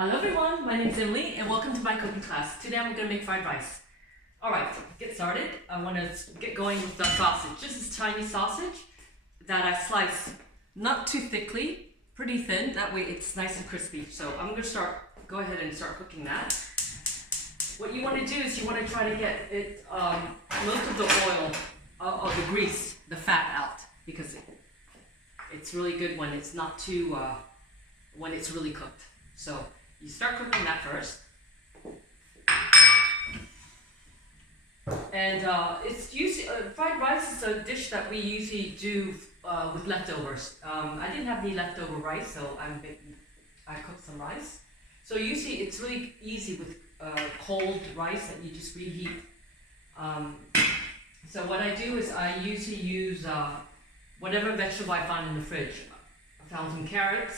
Hello everyone, my name is Emily and welcome to my cooking class. Today I'm going to make fried rice. Alright, to get started, I want to get going with the sausage. This is Chinese sausage that I slice not too thickly, pretty thin, that way it's nice and crispy. So I'm going to go ahead and start cooking that. What you want to do is you want to try to get it, most of the oil, of the grease, the fat out, because it's really good when it's not too, when it's really cooked. So you start cooking that first. And it's usually, fried rice is a dish that we usually do with leftovers. I didn't have any leftover rice, so I cooked some rice. So usually it's really easy with cold rice that you just reheat. So what I do is I usually use whatever vegetable I find in the fridge. I found some carrots.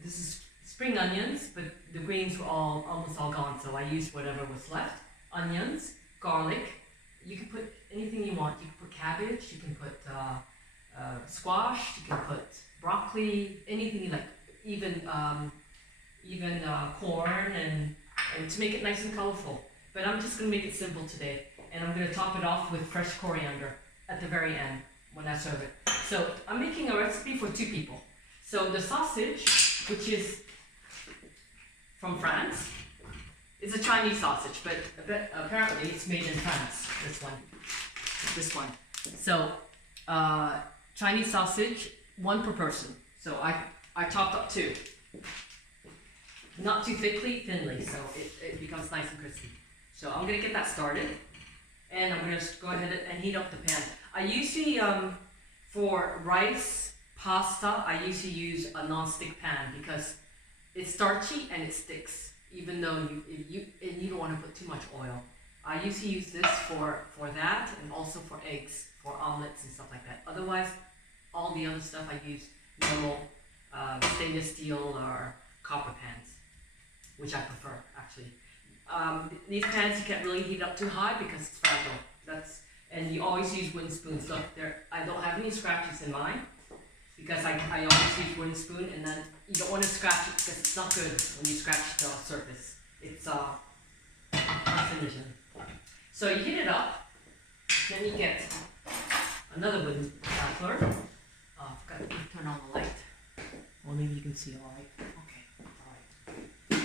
This is spring onions, but the greens were almost all gone, so I used whatever was left. Onions, garlic. You can put anything you want. You can put cabbage. You can put squash. You can put broccoli. Anything you like. Even corn, and to make it nice and colorful. But I'm just going to make it simple today, and I'm going to top it off with fresh coriander at the very end when I serve it. So I'm making a recipe for 2 people. So the sausage, which is from France, is a Chinese sausage, but apparently it's made in France, this one. So Chinese sausage, 1 per person. So I chopped up 2. Not too thickly, thinly, so it becomes nice and crispy. So I'm gonna get that started, and I'm gonna go ahead and heat up the pan. I usually, for rice, pasta, I usually use a non-stick pan because it's starchy and it sticks, even though you don't want to put too much oil. I usually use this for that, and also for eggs, for omelets and stuff like that. Otherwise, all the other stuff I use normal stainless steel or copper pans, which I prefer actually. These pans you can't really heat up too high because it's fragile. And you always use wooden spoons. Look, I don't have any scratches in mine, because I always use wooden spoon, and then you don't want to scratch it because it's not good when you scratch the surface. It's carcinogen. So you heat it up, then you get another wooden spatula. Forgot to turn on the light. Well, maybe you can see all right. Okay, all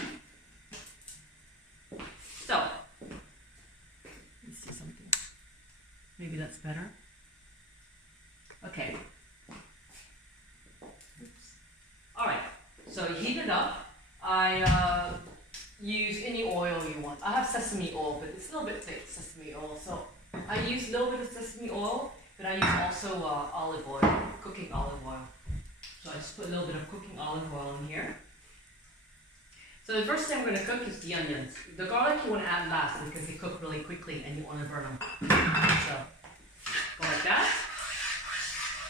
right. So let's see something. Maybe that's better. Okay. Alright, so you heat it up. I use any oil you want. I have sesame oil, but it's a little bit thick, sesame oil. So I use a little bit of sesame oil, but I use also olive oil, cooking olive oil. So I just put a little bit of cooking olive oil in here. So the first thing I'm going to cook is the onions. The garlic you want to add last because they cook really quickly and you want to burn them. So go like that.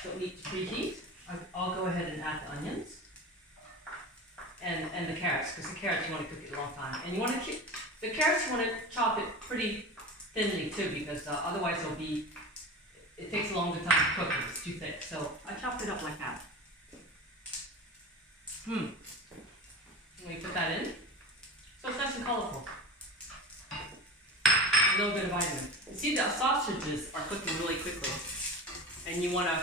Don't need to preheat. I'll go ahead and add the onions. And the carrots, because the carrots you want to cook it a long time. And you want to keep, the carrots you want to chop it pretty thinly too, because otherwise it takes a longer time to cook if it's too thick. So I chopped it up like that. Let me put that in. So it's nice and colorful. A little bit of vitamin. You see the sausages are cooking really quickly. And you want to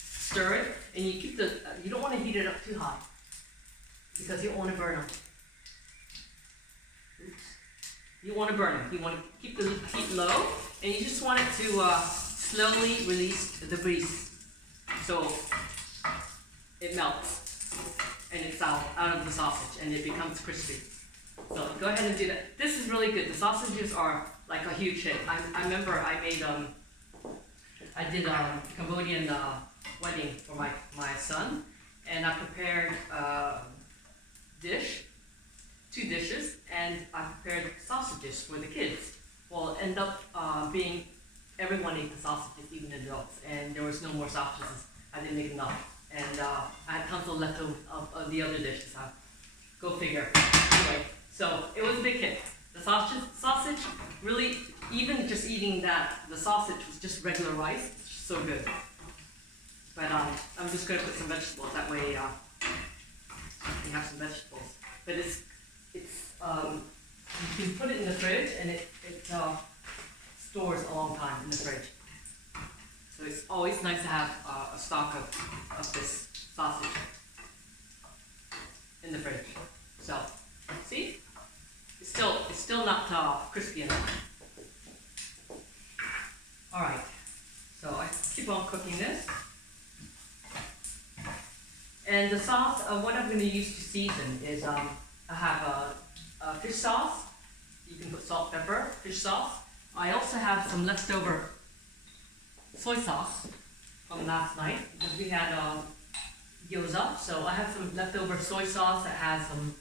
stir it, and you don't want to heat it up too high, because you don't want to burn them. Oops. You want to burn them. You want to keep the heat low, and you just want it to slowly release the grease, so it melts and it's out of the sausage and it becomes crispy. So go ahead and do that. This is really good. The sausages are like a huge hit. I remember I did a Cambodian wedding for my son, and I prepared dish, 2 dishes, and I prepared sausages for the kids. Well, it ended up being everyone ate the sausages, even adults, and there was no more sausages. I didn't make enough, and I had tons of leftovers of the other dishes. Go figure. Anyway, so it was a big hit. The sausage really, even just eating that, the sausage was just regular rice. It's just so good. But I'm just going to put some vegetables, that way have some vegetables. But it's you can put it in the fridge and it stores a long time in the fridge. So it's always nice to have a stock of this sausage in the fridge. So, see? It's still not crispy enough. Alright, so I keep on cooking this. And the sauce, what I'm going to use to season is, I have a fish sauce. You can put salt, pepper, fish sauce. I also have some leftover soy sauce from last night because we had gyoza. So I have some leftover soy sauce that has some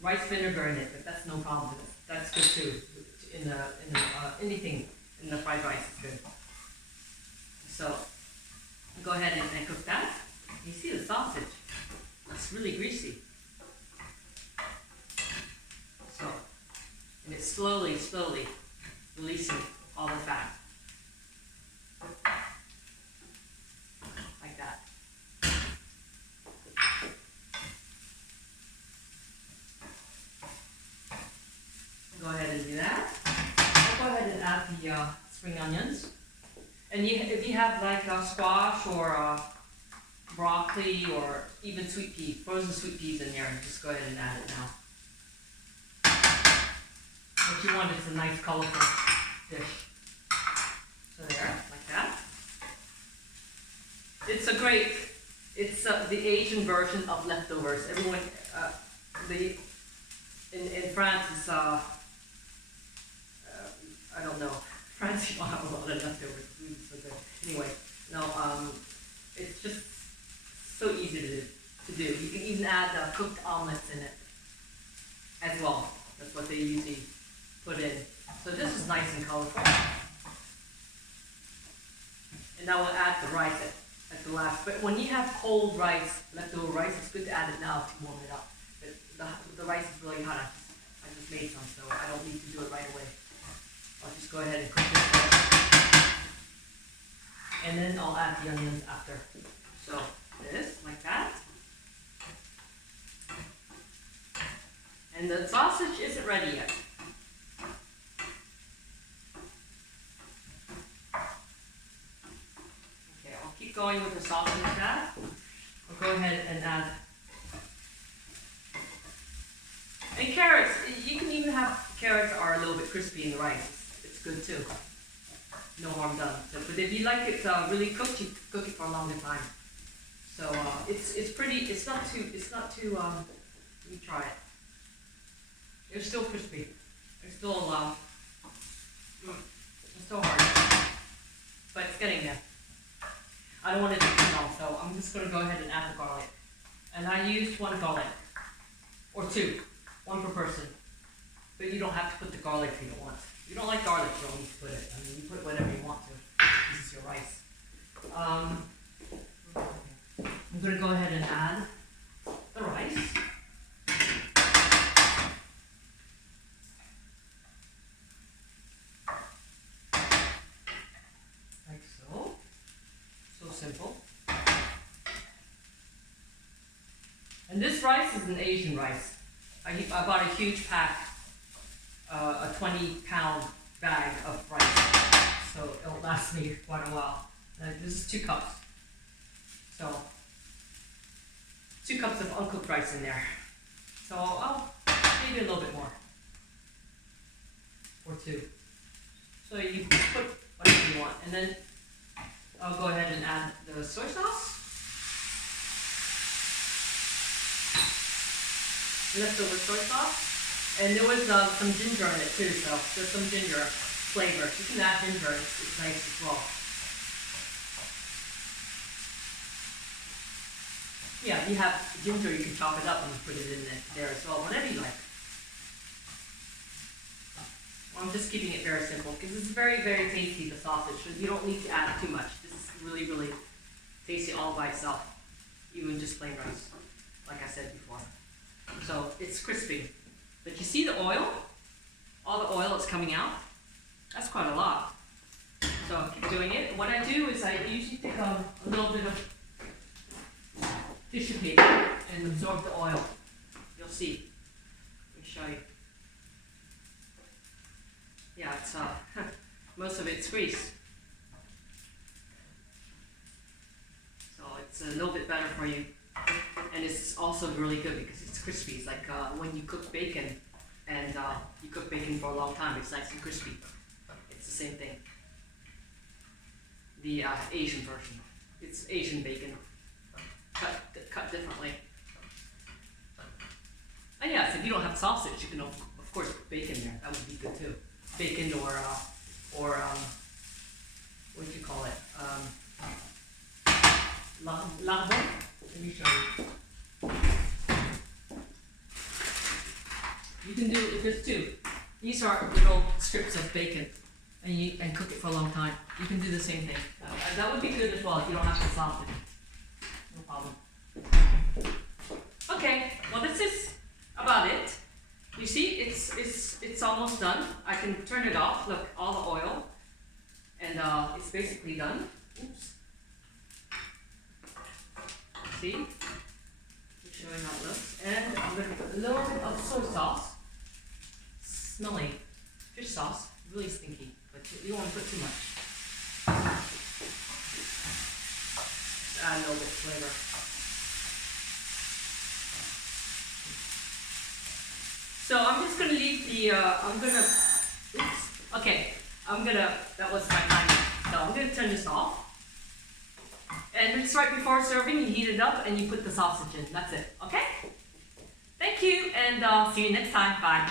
rice vinegar in it, but that's no problem. That's good too. Anything in the fried rice is good. So go ahead and cook that. You see the sausage? It's really greasy. So, and it's slowly releasing all the fat. Like that. Go ahead and do that. I'll go ahead and add the spring onions. And if you have like squash or broccoli or even sweet pea, frozen sweet peas in there, just go ahead and add it now. What you want is a nice colorful dish. So there, like that. It's the Asian version of leftovers. Everyone, in France it's I don't know. France, you don't have a lot of leftovers. So good. Anyway, no, it's just so easy to do. You can even add cooked omelets in it as well. That's what they usually put in. So this is nice and colorful. And now we'll add the rice at the last. But when you have cold rice, leftover rice, it's good to add it now to warm it up. But the rice is really hot. I just made some, so I don't need to do it right away. I'll just go ahead and cook this. And then I'll add the onions after. So this, like that. And the sausage isn't ready yet. Okay, I'll keep going with the sausage like that. I'll go ahead and add. And carrots, you can even have carrots are a little bit crispy in the rice. It's good too. No harm done. So, but if you like it really cooked, you cook it for a longer time. So it's pretty. It's not too. Let me try it. It's still crispy. It's still it's still hard, but it's getting there. I don't want it to be too long, so I'm just going to go ahead and add the garlic. And I used 1 garlic or 2, 1 per person. But you don't have to put the garlic if you don't want. If you don't like garlic, you don't need to put it. I mean, you put whatever you want to. This is your rice. I'm going to go ahead and add the rice. Like so. So simple. And this rice is an Asian rice. I bought a huge pack, a 20-pound bag of rice. So it'll last me quite a while. This is 2 cups. So 2 cups of uncooked rice in there. So I'll maybe a little bit more. Or 2. So you put whatever you want. And then I'll go ahead and add the soy sauce. Leftover soy sauce. And there was some ginger in it too, so there's some ginger flavor. You can add ginger, it's nice as well. Yeah, if you have ginger, you can chop it up and put it in there as well, whatever you like. I'm just keeping it very simple because it's very, very tasty, the sausage. So you don't need to add too much. This is really, really tasty all by itself, even just plain rice, like I said before. So it's crispy. But you see the oil? All the oil that's coming out? That's quite a lot. So I'll keep doing it. What I do is I usually take a little bit of tissue paper and absorb the oil. You'll see. Let me show you. Yeah, it's most of it's grease. So it's a little bit better for you. And it's also really good because it's crispy. It's like when you cook bacon and you cook bacon for a long time, it's nice and crispy. It's the same thing. The Asian version. It's Asian bacon, cut differently. And yes, if you don't have sausage, you can of course put bacon there. That would be good too. Bacon or what do you call it? Lardon. Let me show you. You can do this too. These are little strips of bacon, and cook it for a long time. You can do the same thing. That would be good as well if you don't have the sausage. No problem. Okay, well this is about it. You see, it's almost done. I can turn it off. Look, all the oil, and it's basically done. Oops. See? Just showing how it looks. And I'm going to put a little bit of soy sauce. Smelly fish sauce, really stinky, but you don't want to put too much. Just add a little bit of flavor. So I'm just going to leave the, that was my timer. So I'm going to turn this off. And it's right before serving, you heat it up and you put the sausage in. That's it, okay? Thank you, and see you next time. Bye.